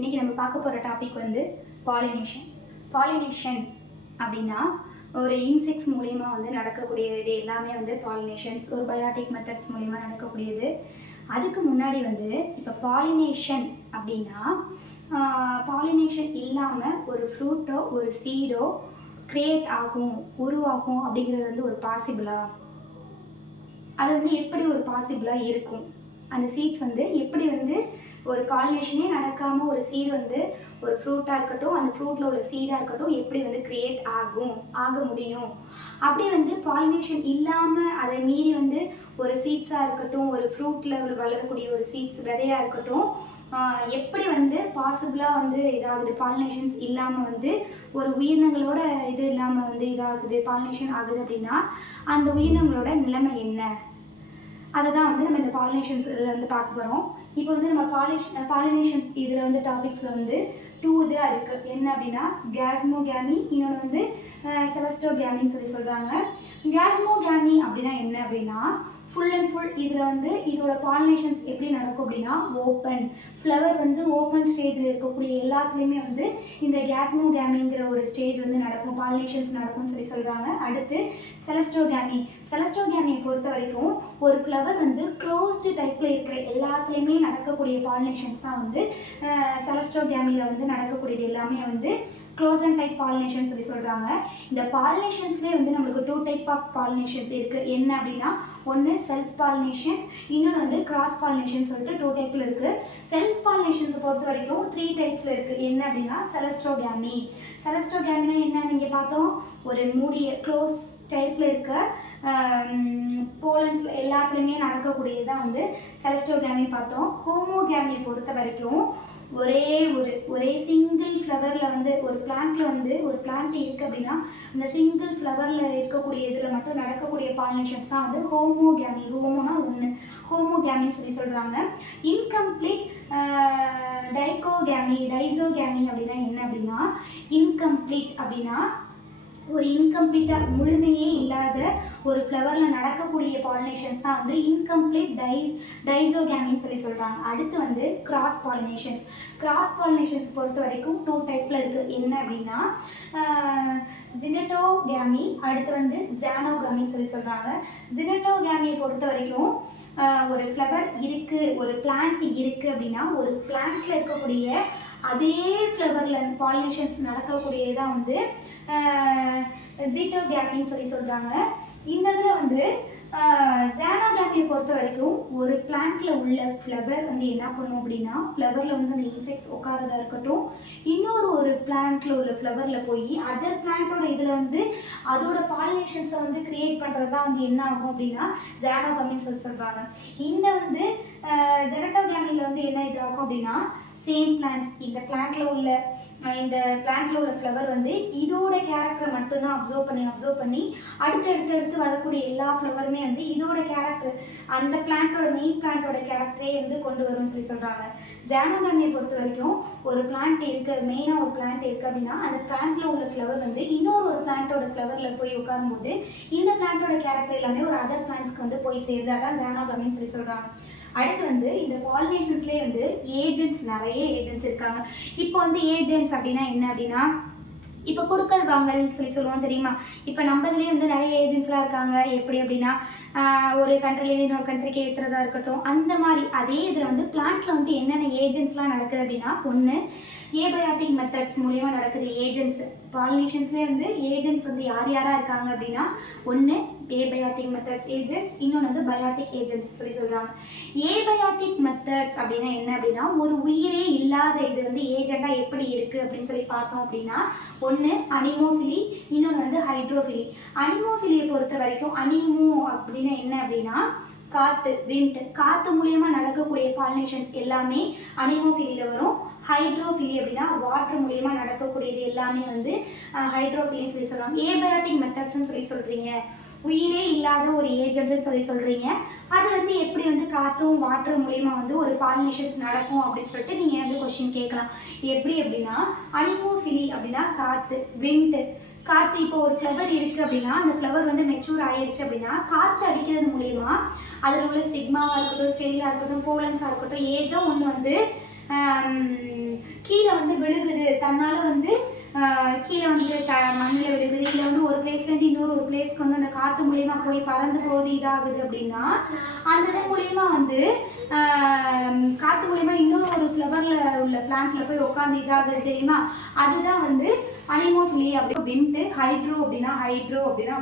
இன்றைக்கி நம்ம பார்க்க போகிற டாபிக் வந்து பாலினேஷன். பாலினேஷன் அப்படின்னா ஒரு இன்செக்ட்ஸ் மூலிமா வந்து நடக்கக்கூடியது. இது எல்லாமே வந்து பாலினேஷன்ஸ் ஒரு பயாட்டிக் மெத்தட்ஸ் மூலிமா நடக்கக்கூடியது. அதுக்கு முன்னாடி வந்து இப்போ பாலினேஷன் அப்படின்னா பாலினேஷன் இல்லாமல் ஒரு ஃப்ரூட்டோ ஒரு சீடோ க்ரியேட் ஆகும், உருவாகும் அப்படிங்கிறது வந்து ஒரு பாசிபிளா? அது வந்து எப்படி ஒரு பாசிபிளாக இருக்கும்? அந்த சீட்ஸ் வந்து எப்படி வந்து ஒரு பாலினேஷனே நடக்காமல் ஒரு சீட் வந்து ஒரு ஃப்ரூட்டாக இருக்கட்டும், அந்த ஃப்ரூட்டில் உள்ள சீடாக இருக்கட்டும், எப்படி வந்து க்ரியேட் ஆக முடியும்? அப்படி வந்து பாலினேஷன் இல்லாமல் அதை மீறி வந்து ஒரு சீட்ஸாக இருக்கட்டும், ஒரு ஃப்ரூட்டில் வளரக்கூடிய ஒரு சீட்ஸ் விதையாக இருக்கட்டும், எப்படி வந்து பாசிபிளாக வந்து இதாகுது? பாலினேஷன்ஸ் இல்லாமல் வந்து ஒரு உயிரினங்களோட இது இல்லாமல் வந்து இதாகுது, பாலினேஷன் ஆகுது அப்படின்னா அந்த உயிரினங்களோட நிலைமை என்ன? அதை தான் வந்து நம்ம இந்த பாலினேஷன்ஸ் இதில் வந்து பார்க்க போகிறோம். இப்போ வந்து நம்ம பாலினேஷன்ஸ் இதில் வந்து டாபிக்ஸில் வந்து 2 இதாக இருக்குது. என்ன அப்படின்னா கேஸ்மோகேமி, இன்னொன்று வந்து செலஸ்டோகேமின்னு சொல்கிறாங்க. கேஸ்மோகேமி அப்படின்னா என்ன அப்படின்னா ஃபுல் அண்ட் ஃபுல் இதில் வந்து இதோட பாலினேஷன்ஸ் எப்படி நடக்கும் அப்படின்னா ஓப்பன் ஃப்ளவர் வந்து ஓப்பன் ஸ்டேஜில் இருக்கக்கூடிய எல்லாத்துலேயுமே வந்து இந்த கேஸ்மோகேமிங்கிற ஒரு ஸ்டேஜ் வந்து நடக்கும், பாலினேஷன்ஸ் நடக்கும்னு சொல்கிறாங்க. அடுத்து செலஸ்டோகேமியை பொறுத்த வரைக்கும் ஒரு ஃப்ளவர் வந்து க்ளோஸ்டு டைப்பில் இருக்கிற எல்லாத்துலேயுமே நடக்கக்கூடிய பாலினேஷன்ஸ் தான் வந்து செலஸ்டோகேமியில் வந்து நடக்கக்கூடியது எல்லாமே வந்து க்ளோசன் டைப் பாலினேஷன் சொல்கிறாங்க. இந்த பாலினேஷன்ஸ்லேயே வந்து நம்மளுக்கு 2 டைப் ஆஃப் பாலினேஷன்ஸ் இருக்குது. என்ன அப்படின்னா ஒன்று செல்ஃப் பாலினேஷன்ஸ், இன்னொன்று வந்து கிராஸ் பாலினேஷன் சொல்லிட்டு 2 டைப்பில் இருக்குது. செல்ஃப் பாலினேஷன்ஸை பொறுத்த வரைக்கும் 3 டைப்ஸில் இருக்குது. என்ன அப்படின்னா செலஸ்டோகேமினா என்ன நீங்கள் பார்த்தோம், ஒரு மூடிய க்ளோஸ் டைப்பில் இருக்க போலன்ஸில் எல்லாத்துலேயுமே நடக்கக்கூடியது தான் வந்து செலஸ்டோகேமி பார்த்தோம். ஹோமோகேமியை பொறுத்த வரைக்கும் ஒரே சிங்கிள் ஃப்ளவரில் வந்து ஒரு பிளான்ட்டில் வந்து ஒரு பிளான்ட் இருக்குது அப்படின்னா அந்த சிங்கிள் ஃப்ளவரில் இருக்கக்கூடிய இதில் மட்டும் நடக்கக்கூடிய பாலினேஷன்ஸ் தான் வந்து ஹோமோகேமி. ஹோமோனா ஒன்று, ஹோமோகேமின்னு சொல்கிறாங்க. இன்கம்ப்ளீட் டைசோகேமி அப்படின்னா என்ன அப்படின்னா இன்கம்ப்ளீட் அப்படின்னா ஒரு இன்கம்ப்ளீட்டாக முழுமையே இல்லாத ஒரு ஃப்ளவரில் நடக்கக்கூடிய பாலினேஷன்ஸ் தான் வந்து இன்கம்ப்ளீட் டைசோகேமின்னு சொல்கிறாங்க. அடுத்து வந்து கிராஸ் பாலினேஷன்ஸ் பொறுத்த வரைக்கும் 2 டைப்பில் இருக்குது. என்ன அப்படின்னா ஜினட்டோகேமி, அடுத்து வந்து ஜானோகேமின்னு சொல்கிறாங்க. ஜினட்டோகேமியை பொறுத்த வரைக்கும் ஒரு ஃப்ளவர் இருக்குது, ஒரு பிளான்ட் இருக்குது அப்படின்னா ஒரு பிளான்ட்டில் இருக்கக்கூடிய அதே ஃப்ளவரில் பாலினேஷன்ஸ் நடக்கக்கூடியது தான் வந்து ஜீட்டோகேமின்னு சொல்கிறாங்க. இந்த இதில் வந்து ஜானோகேமியை பொறுத்த வரைக்கும் ஒரு பிளான்ட்டில் உள்ள ஃப்ளவர் வந்து என்ன பண்ணும் அப்படின்னா ஃப்ளவரில் வந்து அந்த இன்செக்ட்ஸ் உட்காரதா இருக்கட்டும், ஒரு பிளான்ட்டில் உள்ள ஃப்ளவரில் போய் அதர் பிளான்ட்டோட இதில் வந்து அதோட பாலினேஷன்ஸை வந்து க்ரியேட் பண்ணுறது தான் வந்து என்ன ஆகும் அப்படின்னா ஜானோகேமின்னு சொல்கிறாங்க. இந்த வந்து ஜெனட்டோகேமியில் வந்து என்ன இதாகும் அப்படின்னா சேம் பிளான்ட்ஸ், இந்த பிளான்ட்டில் உள்ள ஃப்ளவர் வந்து இதோட கேரக்டர் மட்டும்தான் அப்சர்வ் பண்ணி அடுத்து வரக்கூடிய எல்லா ஃப்ளவருமே வந்து இதோட கேரக்டர் அந்த பிளான்ட்டோட மெயின் பிளான்ட்டோட கேரக்டரே வந்து கொண்டு வரும்னு சொல்கிறாங்க. ஜானோகேமியை பொறுத்த வரைக்கும் ஒரு பிளான்ட் இருக்குது, மெயினாக ஒரு பிளான்ட் இருக்குது அப்படின்னா அந்த பிளான்ட்டில் உள்ள ஃப்ளவர் வந்து ஒரு பிளான்ட்டோட ஃப்ளவரில் போய் உட்காரும்போது இந்த பிளான்ட்டோட கேரக்டர் எல்லாமே ஒரு அதர் பிளான்ட்ஸ்க்கு வந்து போய் சேருது. அதான் ஜானோகேமின்னு சொல்கிறாங்க. அடுத்து வந்து இந்த பாலினேஷன்ஸ்லேயே வந்து நிறைய ஏஜென்ட்ஸ் இருக்காங்க. இப்போ வந்து ஏஜென்ட்ஸ் அப்படின்னா என்ன அப்படின்னா இப்போ கொடுக்கல் வாங்கல் சொல்லுவோம் தெரியுமா? இப்போ நம்ம இதுலேயே வந்து நிறைய ஏஜென்ட்ஸ்லாம் இருக்காங்க. எப்படி அப்படின்னா ஒரு கண்ட்ரிலேருந்து இன்னொரு கண்ட்ரிக்கு ஏற்றுறதா இருக்கட்டும், அந்த மாதிரி அதே இதில் வந்து பிளான்ட்டில் வந்து என்னென்ன ஏஜென்ட்ஸ்லாம் நடக்குது அப்படின்னா ஒன்று ஏபயாட்டிக் மெத்தட்ஸ் மூலியமாக நடக்குது. ஏஜென்ட்ஸ் பாலினேஷன்ஸ்லேயே வந்து ஏஜென்ட்ஸ் வந்து யாராக இருக்காங்க அப்படின்னா ஒன்று ஏபயாட்டிக் மெத்தட்ஸ் ஏஜென்ட்ஸ், இன்னொன்று வந்து பயாட்டிக் ஏஜென்ட்ஸ் சொல்கிறாங்க. ஏபயாட்டிக் மெத்தட்ஸ் அப்படின்னா என்ன அப்படின்னா ஒரு உயிரே இல்லாத இது வந்து ஏஜெண்டாக எப்படி இருக்குது அப்படின்னு சொல்லி பார்த்தோம் அப்படின்னா ஒன்று அனிமோஃபிலி, இன்னொன்று வந்து ஹைட்ரோஃபிலி. அனிமோஃபிலியை பொறுத்த வரைக்கும் அனிமோ அப்படின்னா என்ன அப்படின்னா காற்று மூலியமாக நடக்கக்கூடிய பாலினேஷன்ஸ் எல்லாமே அனிமோஃபிலியில் வரும். ஹைட்ரோஃபிலி அப்படின்னா வாட்டர் மூலியமாக நடக்கக்கூடியது எல்லாமே வந்து ஹைட்ரோஃபிலின்னு சொல்கிறாங்க. ஏபயாட்டிக் மெத்தட்ஸ்ன்னு சொல்கிறீங்க, உயிரே இல்லாத ஒரு ஏஜென்ட்னு சொல்கிறீங்க, அது வந்து எப்படி வந்து காற்றும் வாட்டர் மூலியமாக வந்து ஒரு பாலினேஷன்ஸ் நடக்கும் அப்படின்னு சொல்லிட்டு நீங்கள் வந்து கொஸ்டின் கேட்கலாம். எப்படி அப்படின்னா அனிமோஃபிலி அப்படின்னா காற்று இப்போ ஒரு ஃப்ளவர் இருக்குது அப்படின்னா அந்த ஃப்ளவர் வந்து மெச்சூர் ஆயிடுச்சு அப்படின்னா காற்று அடிக்கிறது மூலிமா அதில் உள்ள ஸ்டிக்மாவாக இருக்கட்டும், ஸ்டெயிலாக இருக்கட்டும், போலன்ஸாக இருக்கட்டும், ஏதோ ஒன்று வந்து கீழே வந்து விழுகுது, தன்னால் வந்து கீழே வந்து மண்ணில் விழுகுது, இல்லை வந்து ஒரு பிளேஸ்லேருந்து இன்னொரு ஒரு பிளேஸ்க்கு வந்து அந்த காற்று மூலயமா போய் பறந்து போகுது இதாகுது அப்படின்னா அந்த இது மூலயமா வந்து காற்று மூலயமா இன்னொரு ஒரு ஃப்ளவரில் உள்ள பிளான்ட்டில் போய் உட்காந்து இதாகுது தெரியுமா, அதுதான் வந்து அனிமோஃபிலி. அப்படி விண்ட்டு, ஹைட்ரோ அப்படின்னா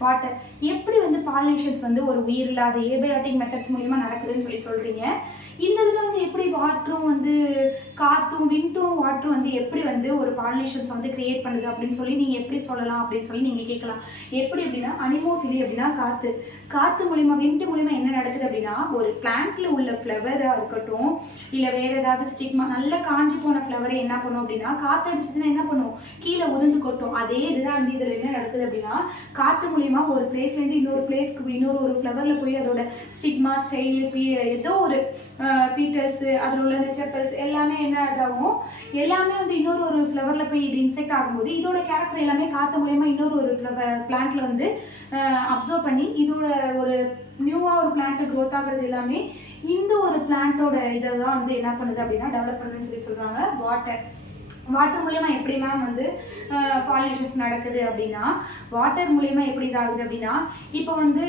வாட்டர். எப்படி வந்து பாலினேஷன்ஸ் வந்து ஒரு உயிர் இல்லாத ஏபயாட்டிக் மெத்தட்ஸ் மூலயமா நடக்குதுன்னு சொல்கிறீங்க. இந்த இதில் வந்து எப்படி வாட்டரும் வந்து காற்றும் விண்டும் வாட்டரும் வந்து எப்படி வந்து ஒரு பாலினேஷன்ஸ் வந்து கிரியேட் பண்ணுது அப்படின்னு சொல்லி நீங்கள் எப்படி சொல்லலாம் அப்படின்னு சொல்லி நீங்கள் கேட்கலாம். எப்படி அப்படின்னா அனிமோஃபிலி அப்படின்னா காற்று மூலிமா விண்டு மூலிமா என்ன நடக்குது அப்படின்னா ஒரு பிளான்ட்ல உள்ள ஃப்ளவராக இருக்கட்டும், இல்லை வேற ஏதாவது ஸ்டிக்மா நல்ல காஞ்சி போன ஃப்ளவரை என்ன பண்ணும் அப்படின்னா காற்று அடிச்சிச்சுன்னா என்ன பண்ணும், கீழே உதிர்ந்து கொட்டும். அதே இதுதான் வந்து இதில் என்ன நடக்குது அப்படின்னா காற்று மூலிமா ஒரு பிளேஸ்லேருந்து இன்னொரு பிளேஸ்க்கு இன்னொரு ஒரு ஃப்ளவரில் போய் அதோட ஸ்டிக்மா ஸ்டைலு ஏதோ ஒரு பீட்டர்ஸ் அதில் உள்ள இந்த செப்பல்ஸ் எல்லாமே என்ன இதாகும், எல்லாமே வந்து இன்னொரு ஒரு ஃப்ளவரில் போய் இது இன்செக்ட் ஆகும்போது இதோட கேரக்டர் எல்லாமே காற்று மூலயமா இன்னொரு ஒரு பிளான்ட்ல வந்து அப்சர்வ் பண்ணி இதோட ஒரு நியூவாக ஒரு பிளான்ட் க்ரோத் ஆகிறது எல்லாமே இந்த ஒரு பிளான்ட்டோட இதை தான் வந்து என்ன பண்ணுது அப்படின்னா டெவலப் பண்ணுதுன்னு சொல்கிறாங்க. வாட்டர் மூலயமா எப்படி மேம் வந்து பாலினேஷன்ஸ் நடக்குது அப்படின்னா வாட்டர் மூலயமா எப்படி இதாகுது அப்படின்னா இப்போ வந்து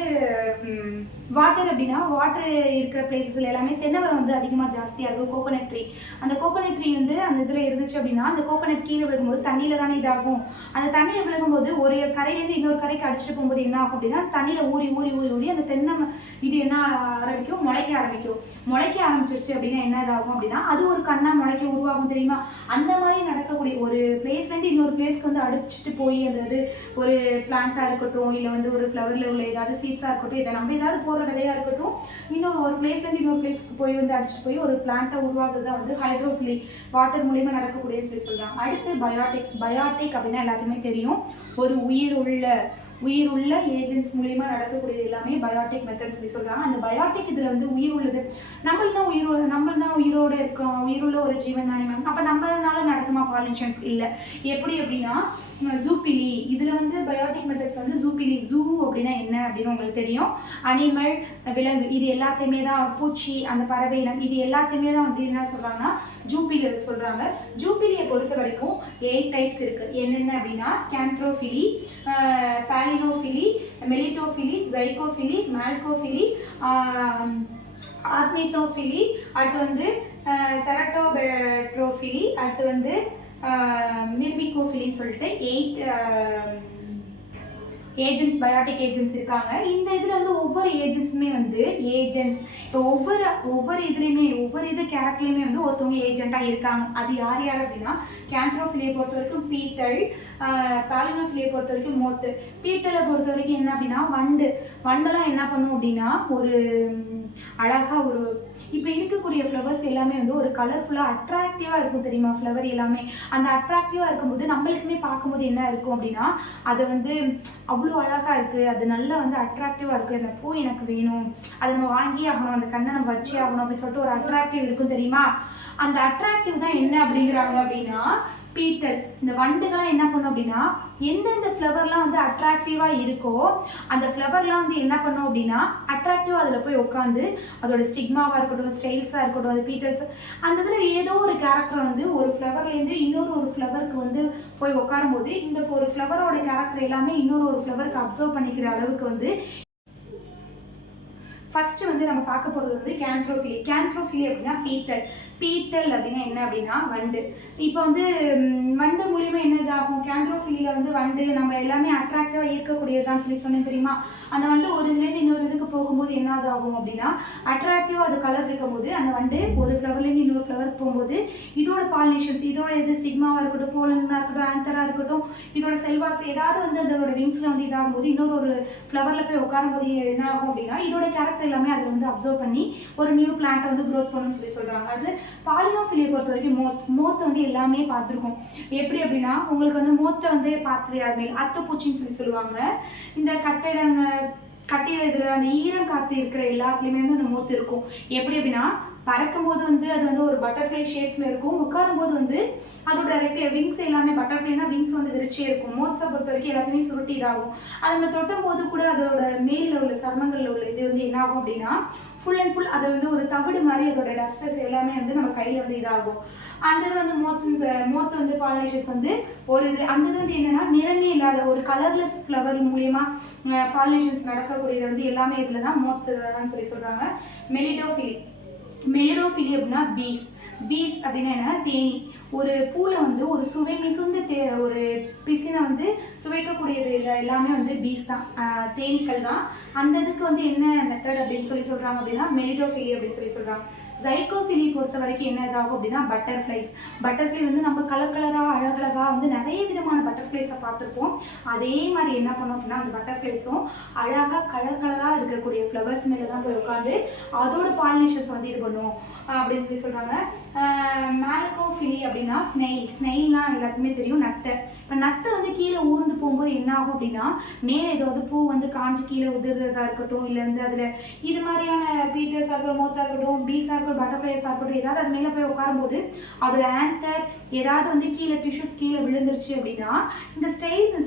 வாட்டர் அப்படின்னா வாட்டர் இருக்கிற பிளேசஸ்ல எல்லாமே தென்னைமரம் வந்து அதிகமாக ஜாஸ்தியாக இருக்கும். கோகோனட் ட்ரீ, அந்த கோகோனட் ட்ரீ வந்து அந்த இதில் இருந்துச்சு அப்படின்னா அந்த கோகோனட் கீழே விழுகும்போது தண்ணியில் தானே இதாகும். அந்த தண்ணியில் விழுகும்போது ஒரு கரையிலேருந்து இன்னொரு கரைக்கு அடிச்சுட்டு போகும்போது என்ன ஆகும் அப்படின்னா தண்ணியில் ஊறி அந்த தென்னை இது என்ன ஆரம்பிக்கும், முளைக்க ஆரம்பிச்சிருச்சு அப்படின்னா என்ன இதாகும் அப்படின்னா அது ஒரு கண்ணா முளைக்க உருவாகும் தெரியுமா. அந்த மாதிரி நடக்கக்கூடிய ஒரு பிளேஸ்லேருந்து இன்னொரு பிளேஸ்க்கு வந்து அடிச்சுட்டு போய் அந்த ஒரு பிளான்ட்டாக இருக்கட்டும், இல்லை வந்து ஒரு ஃப்ளவரில் உள்ள ஏதாவது சீட்ஸாக இருக்கட்டும், இதை நம்ம ஏதாவது போகிற விதையாக இருக்கட்டும், இன்னும் ஒரு பிளேஸ்லேருந்து இன்னொரு பிளேஸ்க்கு போய் வந்து அடிச்சுட்டு போய் ஒரு பிளான்ட்டாக உருவாகுறது தான் வந்து ஹைட்ரோஃபிலி வாட்டர் மூலியமாக நடக்கக்கூடியன்னு சொல்கிறாங்க. அடுத்து பயாட்டிக் அப்படின்னா எல்லாத்தையுமே தெரியும், ஒரு உயிருள்ள ஏஜென்ட்ஸ் மூலியமா நடக்கக்கூடியது எல்லாமே பயாட்டிக் மெத்தட் சொல்லி சொல்றாங்க. அந்த பயாட்டிக் இதுல வந்து உயிர் உள்ளது, நம்ம தான் உயிரோட இருக்கோம், உயிருள்ள ஒரு ஜீவன் தானே மேம். அப்ப நம்மளால நடக்குமா பாலினேஷன்ஸ்? இல்லை. எப்படி அப்படின்னா ஜூபிலி இதுல வந்து பயாட்டிக் மெத்தட்ஸ் வந்து ஜூ அப்படின்னா என்ன அப்படின்னு உங்களுக்கு தெரியும். அனிமல், விலங்கு இது எல்லாத்தையுமே தான், பூச்சி, அந்த பறவை இனம் இது எல்லாத்தையுமே தான் வந்து என்ன சொல்றாங்கன்னா ஜூபிலி சொல்றாங்க. ஜூபிலியை பொறுத்த வரைக்கும் 8 டைப்ஸ் இருக்கு. என்னென்ன அப்படின்னா கேன்த்ரோஃபிலி, பாலினோஃபிலி, மெலிட்டோஃபிலி, ஜைகோஃபிலி, மால்கோஃபிலி, ஆர்னித்தோஃபிலி, அடுத்து வந்து செரட்டோபெட்ரோஃபிலி, அடுத்து வந்து மிர்மிகோஃபிலின்னு சொல்லிட்டு 8 ஏஜென்ட்ஸ், பயாட்டிக் ஏஜென்ட்ஸ் இருக்காங்க. இந்த இதில் வந்து ஒவ்வொரு ஏஜென்ட்ஸுமே வந்து ஏஜென்ட்ஸ், இப்போ ஒவ்வொரு இதுலேயுமே ஒவ்வொரு இது கேரக்டர்லையுமே வந்து ஒருத்தவங்க ஏஜென்ட்டாக இருக்காங்க. அது யார் அப்படின்னா கேன்த்ரோஃபிலியை பொறுத்த வரைக்கும் பீட்டல், பாலினோஃபிலியை பொறுத்த வரைக்கும் மோத்து. பீட்டலை பொறுத்த வரைக்கும் என்ன அப்படின்னா வண்டெல்லாம் என்ன பண்ணும் அப்படின்னா ஒரு அழகாக ஒரு இப்போ இருக்கக்கூடிய ஃப்ளவர்ஸ் எல்லாமே வந்து ஒரு கலர்ஃபுல்லாக அட்ராக்டிவாக இருக்கும் தெரியுமா. ஃப்ளவர் எல்லாமே அந்த அட்ராக்டிவாக இருக்கும்போது நம்மளுக்குமே பார்க்கும்போது என்ன இருக்கும் அப்படின்னா அது வந்து அவ்வளோ அழகாக இருக்குது, அது நல்லா வந்து அட்ராக்டிவாக இருக்குது, அந்த பூ எனக்கு வேணும், அதை நம்ம வாங்கி ஆகணும், அந்த கண்ணை நம்ம வச்சே ஆகணும் அப்படின்னு சொல்லிட்டு ஒரு அட்ராக்டிவ் இருக்கும் தெரியுமா. அந்த அட்ராக்டிவ் தான் என்ன அப்படிங்கிறாங்க அப்படின்னா பீட்டல். இந்த வண்டுகள்லாம் என்ன பண்ணும் அப்படின்னா எந்தெந்த ஃப்ளவர்லாம் வந்து அட்ராக்டிவாக இருக்கோ அந்த ஃப்ளவர்லாம் வந்து என்ன பண்ணும் அப்படின்னா அட்ராக்டிவாக அதில் போய் உட்காந்து அதோட ஸ்டிக்மாவாக இருக்கட்டும், ஸ்டைல்ஸாக இருக்கட்டும், அது பீட்டல்ஸ் அந்த இதில் ஏதோ ஒரு கேரக்டர் வந்து ஒரு ஃப்ளவர்லேருந்து இன்னொரு ஃப்ளவருக்கு வந்து போய் உட்காரும் போது இந்த ஒரு ஃப்ளவரோட கேரக்டர் எல்லாமே இன்னொரு ஃப்ளவருக்கு அப்சர்வ் பண்ணிக்கிற அளவுக்கு வந்து ஃபர்ஸ்ட் வந்து நம்ம பார்க்க போகிறது வந்து கேன்த்ரோஃபிலி அப்படின்னா பீட்டல் அப்படின்னா என்ன அப்படின்னா வண்டு. இப்போ வந்து வண்டு மூலியமா என்ன இதாகும், கேன்த்ரோஃபிலியில் வந்து வண்டு நம்ம எல்லாமே அட்ராக்டிவாக ஈர்க்கக்கூடியதுதான் சொல்லி சொன்னேன் தெரியுமா. அந்த வண்டு ஒரு இதுலேருந்து இன்னொரு இதுக்கு போகும்போது என்ன ஆகும் அப்படின்னா அட்ராக்டிவாக அது கலர் இருக்கும்போது அந்த வண்டு ஒரு ஃப்ளவர்லேருந்து இன்னொரு ஃப்ளவருக்கு போகும்போது இதோட பாலினேஷன்ஸ், இதோட இது ஸ்டிக்மாவாக இருக்கட்டும், போலனாக இருக்கட்டும், ஆந்தராக இருக்கட்டும், இதோட செல்வாக்ஸ் ஏதாவது வந்து அதோட விங்ஸில் வந்து இதாகும்போது இன்னொரு ஃப்ளவரில் போய் உட்காரும்போது என்ன ஆகும் அப்படின்னா இதோட கேரக்டர் எல்லாமே அதில் வந்து அப்சர்வ் பண்ணி ஒரு நியூ பிளான்ட்டை வந்து க்ரோத் பண்ணணும்னு சொல்லி சொல்கிறாங்க. அது பாலினோஃபிலியை பொறுத்த வரைக்கும் மோத்தை வந்து எல்லாமே பார்த்துருக்கோம். எப்படி அப்படின்னா உங்களுக்கு வந்து மோத்தை வந்து பார்த்தது யாருமே அத்தைப்பூச்சின்னு சொல்லுவாங்க. இந்த கட்டிட இதில் அந்த ஈரம் காற்று இருக்கிற எல்லாத்துலேயுமே வந்து அந்த மோத்து இருக்கும். எப்படி அப்படின்னா பறக்கும்போது வந்து அது வந்து ஒரு பட்டர்ஃப்ளை ஷேப்ஸில் இருக்கும், உட்காரும்போது வந்து அதோட விங்ஸ் எல்லாமே பட்டர்ஃப்ளைனா விங்ஸ் வந்து விரிச்சே இருக்கும். மோத்ஸை பொறுத்த வரைக்கும் எல்லாத்தையுமே சுருட்டி இதாகும். அதை நம்ம தொட்டும் போது கூட அதோட மேலில் உள்ள சர்மங்களில் உள்ள இது வந்து என்ன ஆகும் அப்படின்னா ஃபுல் அண்ட் ஃபுல் அதை வந்து ஒரு தவிடு மாதிரி அதோட டஸ்டர்ஸ் எல்லாமே வந்து நம்ம கையில் வந்து இதாகும். அந்த இது வந்து மோத் வந்து பாலினேஷன்ஸ் வந்து ஒரு இது அந்த இது வந்து என்னன்னா நிறமே இல்லாத ஒரு கலர்லெஸ் ஃப்ளவர் மூலியமா பாலினேஷன்ஸ் நடக்கக்கூடியது வந்து எல்லாமே இதில் தான் மோத்துன்னு சொல்லி சொல்கிறாங்க. மெலிடோஃபிலி அப்படின்னா பீஸ் அப்படின்னா என்னன்னா தேனி. ஒரு பூவில் வந்து ஒரு சுவை மிகுந்த ஒரு பிசினை வந்து சுவைக்கக்கூடியது எல்லாமே வந்து பீஸ் தான், தேனீக்கள் தான். அந்த இதுக்கு வந்து என்ன மெத்தட் அப்படின்னு சொல்லி சொல்கிறாங்க அப்படின்னா மெலிடோஃபிலி அப்படின்னு சொல்லி சொல்கிறாங்க. ஜைகோஃபிலி பொறுத்த வரைக்கும் என்ன இதாகும் அப்படின்னா பட்டர்ஃப்ளை வந்து நம்ம கலராக அழகழகாக வந்து நிறைய விதமான பட்டர்ஃப்ளைஸை பார்த்துருப்போம். அதே மாதிரி என்ன பண்ணோம் அப்படின்னா அந்த பட்டர்ஃப்ளைஸும் அழகாக கலராக இருக்கக்கூடிய ஃப்ளவர்ஸ் மேலே தான் போய் உட்காந்து அதோட பாலினேஷன்ஸ் வந்து இது பண்ணும் அப்படின்னு சொல்லி சொல்கிறாங்க. மேல்கோஃபிலி அப்படின்னா ஸ்னெயில்னா எல்லாத்துக்குமே தெரியும், நத்தை. இப்போ நத்தை வந்து கீழே ஊர்ந்து போகும்போது என்ன ஆகும் அப்படின்னா மேலே ஏதாவது பூ வந்து காஞ்சி கீழே உதிர்றதா இருக்கட்டும், இல்லை வந்து அதில் இது மாதிரியான பீட்டர்ஸாக இருக்கட்டும், மோத்தாக இருக்கட்டும், பீஸாக இருக்கட்டும், பட்டர்ஃப்ளைஸாக இருக்கட்டும், ஏதாவது அது மேலே போய் உட்காரும்போது அதோட ஆன்டர் ஏதாவது வந்து கீழே டிஷ்யூஸ் கீழே விழுந்துருச்சு அப்படின்னா இந்த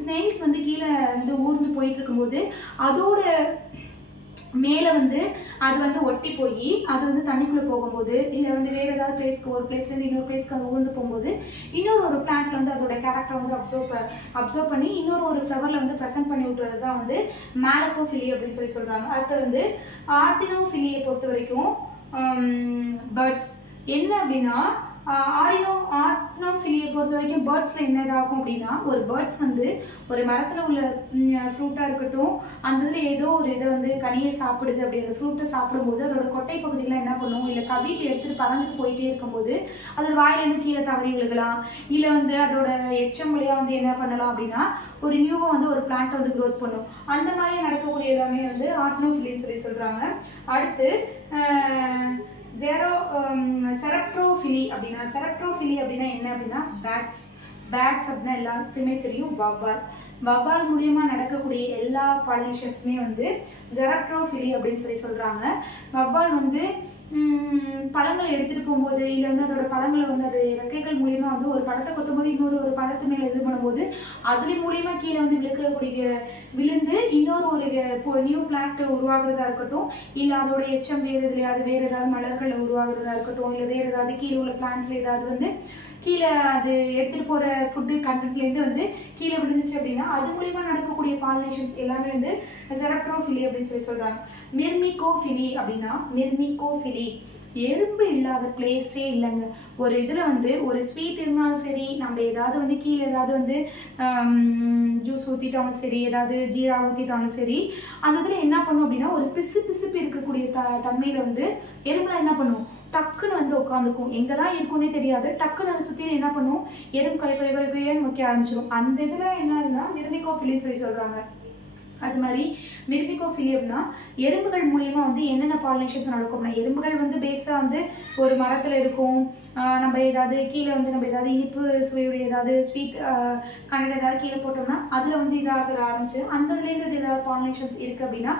ஸ்னெயில்ஸ் வந்து கீழே வந்து ஊர்ந்து போயிட்டு இருக்கும்போது அதோட மேலே வந்து அது வந்து ஒட்டி போய் அது வந்து தண்ணிக்குள்ளே போகும்போது இல்லை வந்து வேறு ஏதாவது பிளேஸ்க்கு ஒரு பிளேஸ்லேருந்து இன்னொரு பிளேஸ்க்கு அது ஊர்ந்து போகும்போது ஒரு பிளான்ட்ல வந்து அதோட கேரக்டரை வந்து அப்சர்வ் பண்ணி ஒரு ஃப்ளவரில் வந்து ப்ரெசென்ட் பண்ணி விட்டுறது தான் வந்து மேலகோஃபிலி அப்படின்னு சொல்லி சொல்கிறாங்க. அடுத்து வந்து ஆர்டினோஃபிலியை பொறுத்த வரைக்கும் பேர்ட்ஸ் என்ன அப்படின்னா ஆர்டினோஃபிலியை பொறுத்த வரைக்கும் பேர்ட்ஸில் என்ன இதாகும் அப்படின்னா ஒரு பேர்ட்ஸ் வந்து ஒரு மரத்தில் உள்ள ஃப்ரூட்டாக இருக்கட்டும், அந்த இதில் ஏதோ ஒரு இதை வந்து கனியை சாப்பிடுது. அப்படி அந்த ஃப்ரூட்டை சாப்பிடும்போது அதோட கொட்டை பகுதியில் என்ன பண்ணும், இல்லை கவிட்டு எடுத்துகிட்டு பறந்துட்டு போயிட்டே இருக்கும்போது அதோட வாயிலேருந்து கீழே தவறி விழுகலாம், இல்லை வந்து அதோட எச்சம் வழியாக வந்து என்ன பண்ணலாம் அப்படின்னா ஒரு நியூவாக வந்து ஒரு பிளான்ட்டை வந்து க்ரோத் பண்ணும். அந்த மாதிரி நடக்கக்கூடிய எல்லாமே வந்து ஆர்டினோஃபிலின்னு சொல்லி சொல்கிறாங்க. அடுத்து செரப்ட்ரோஃபிலி அப்படின்னா என்ன அப்படின்னா பேட்ஸ் அப்படின்னா எல்லாத்துக்குமே தெரியும், வவ்வால் மூலியமாக நடக்கக்கூடிய எல்லா பாலினேஷன்ஸுமே வந்து செரப்ட்ரோஃபிலி அப்படின்னு சொல்லி சொல்கிறாங்க. வவ்வால் வந்து பழங்களை எடுத்துகிட்டு போகும்போது இல்லை வந்து அதோட பழங்களை வந்து அது இறக்கைகள் மூலியமாக வந்து ஒரு பழத்தை கொத்தும்போது ஒரு பழத்து மேலே இது பண்ணும்போது அதுலேயும் மூலியமாக கீழே வந்து விழுந்து ஒரு நியூ பிளான்ட் உருவாகிறதா இருக்கட்டும், இல்லை அதோட எச்சம் வேறு எதுலையாவது வேறு ஏதாவது மலர்களில் உருவாகிறதா இருக்கட்டும், இல்லை வேறு ஏதாவது கீழே உள்ள பிளான்ட்ஸில் ஏதாவது வந்து கீழே அது எடுத்துகிட்டு போகிற ஃபுட்டு கண்டென்ட்லேருந்து வந்து கீழே விழுந்துச்சு அப்படின்னா அது மூலிமா நடக்கக்கூடிய பாலினேஷன்ஸ் எல்லாமே வந்து செரப்ட்ரோஃபிலி அப்படின்னு சொல்லி சொல்கிறாங்க. மிர்மிகோஃபிலி எறும்பு இல்லாத பிளேஸே இல்லைங்க. ஒரு இதில் வந்து ஒரு ஸ்வீட் இருந்தாலும் சரி, நம்ம ஏதாவது வந்து கீழே ஏதாவது வந்து ஜூஸ் ஊற்றிட்டாலும் சரி, ஏதாவது ஜீரா ஊற்றிட்டாலும் சரி, அந்த இதில் என்ன பண்ணும் அப்படின்னா ஒரு பிசுப்பு இருக்கக்கூடிய தன்மையில் வந்து எறும்புலாம் என்ன பண்ணும், டக்குன்னு வந்து உட்காந்துக்கும். எங்கே தான் இருக்குன்னே தெரியாது, டக்குன்னு அதை சுற்றி என்ன பண்ணும், எறும்பு கைன்னு வைக்க ஆரம்பிச்சிடும். அந்த இதில் என்னன்னா மிர்மிகோஃபிலின்னு சொல்லி சொல்கிறாங்க. அது மாதிரி மிர்மிகோஃபிலி அப்படின்னா எறும்புகள் மூலியமா வந்து என்னென்ன பாலினேஷன்ஸ் நடக்கும்னா, எறும்புகள் வந்து பேஸாக வந்து ஒரு மரத்தில் இருக்கும், நம்ம ஏதாவது கீழே வந்து நம்ம ஏதாவது இனிப்பு சுவையுடைய ஏதாவது ஸ்வீட் கண்டென்ட் ஏதாவது கீழே போட்டோம்னா அதில் வந்து இதாக ஆரம்பிச்சு அந்த இதுலேருந்து ஏதாவது பாலினேஷன்ஸ் இருக்குது அப்படின்னா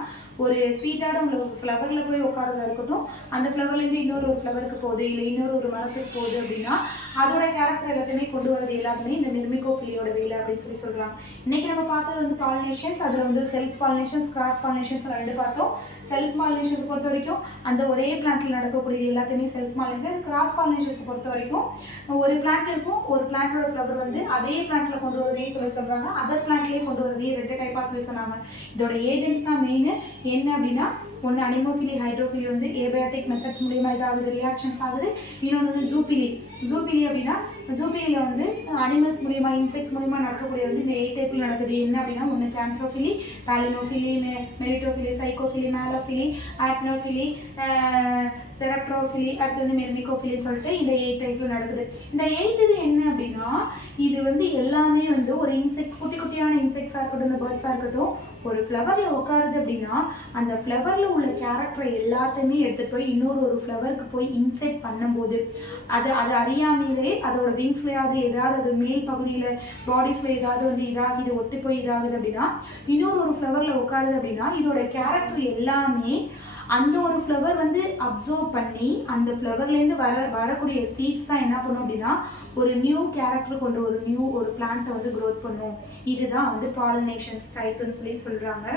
ஒரு ஸ்வீட்டான உங்களுக்கு ஃப்ளவரில் போய் உட்காரதா இருக்கட்டும், அந்த ஃப்ளவர்லேருந்து ஒரு ஃப்ளவருக்கு போகுது, இல்லை ஒரு மரத்துக்கு போகுது அப்படின்னா அதோட கேரக்டர் எல்லாத்தையுமே கொண்டு வரது எல்லாத்துமே இந்த மிர்மிகோஃபிலியோட வேலை அப்படின்னு சொல்லி சொல்கிறாங்க. இன்றைக்கி நம்ம பார்த்தது வந்து பாலினேஷன்ஸ், அதில் வந்து செல்ஃப் பாலினேஷன்ஸ், கிராஸ் பாலினேஷன்ஸ் ரெண்டு பார்த்தோம். செல்ஃப் பாலினேஷன்ஸ் பொறுத்த வரைக்கும் அந்த ஒரே பிளான்ட்டில் நடக்கக்கூடியது எல்லாத்தையுமே செல்ஃப் பாலினேஷன். கிராஸ் பாலினேஷன்ஸ் பொறுத்த வரைக்கும் ஒரு பிளான்ட் இருக்கும், ஒரு பிளான்ட்டோட ஃப்ளவர் வந்து அதே பிளான்ட்டில் கொண்டு வரதையும் சொல்கிறாங்க, அதர் பிளான்ட்லேயே கொண்டு வரதையும் 2 டைப்பாக சொல்லி சொன்னாங்க. இதோட ஏஜென்ட்ஸ் தான் மெயின் என்ன அப்படின்னா ஒன்று அனிமோஃபிலி, ஹைட்ரோஃபிலி வந்து ஏபயாட்டிக் மெத்தட்ஸ் மூலிமா இதாகுது, ரியாக்ஷன்ஸ் ஆகுது. இன்னொன்று வந்து ஜூபிலி அப்படின்னா ஜூபிலியில் வந்து அனிமல்ஸ் மூலிமா இன்செக்ட்ஸ் மூலிமா நடக்கக்கூடிய வந்து இந்த 8 டைப்பில் நடக்குது. என்ன அப்படின்னா ஒன்று கேன்த்ரோஃபிலி, பாலினோஃபிலி, மெலிடோஃபிலி, சைக்கோஃபிலி, மேலோஃபிலி, ஆர்டினோஃபிலி, செரப்ட்ரோஃபிலி, அடுத்து வந்து மிர்மிகோஃபிலின்னு சொல்லிட்டு இந்த 8 டைப்பில் நடக்குது. இந்த 8 இது என்ன அப்படின்னா இது வந்து எல்லாமே வந்து ஒரு இன்செக்ட்ஸ், குட்டியான இன்செக்ட்ஸாக இருக்கட்டும், இந்த பேர்ட்ஸாக இருக்கட்டும், ஒரு ஃப்ளவரில் உட்காருது அப்படின்னா அந்த ஃப்ளவரில் உள்ள கேரக்டரை எல்லாத்தையுமே எடுத்துகிட்டு போய் ஒரு ஃப்ளவருக்கு போய் இன்செக்ட் பண்ணும்போது அது அறியாமையிலே அதோட விங்ஸ்லையாவது ஏதாவது அது மேல் பகுதியில் பாடிஸில் ஏதாவது வந்து இது ஒட்டி போய் இதாகுது அப்படின்னா ஒரு ஃப்ளவரில் உட்காருது அப்படின்னா இதோட கேரக்டர் எல்லாமே அந்த ஒரு ஃப்ளவர் வந்து அப்சர்வ் பண்ணி அந்த ஃப்ளவர்லேருந்து வரக்கூடிய சீட்ஸ் தான் என்ன பண்ணும் அப்படின்னா ஒரு நியூ கேரக்டர் கொண்டு ஒரு பிளான்ட்டை வந்து க்ரோத் பண்ணும். இதுதான் வந்து பாலினேஷன்ஸ் டைப்னு சொல்லி சொல்கிறாங்க.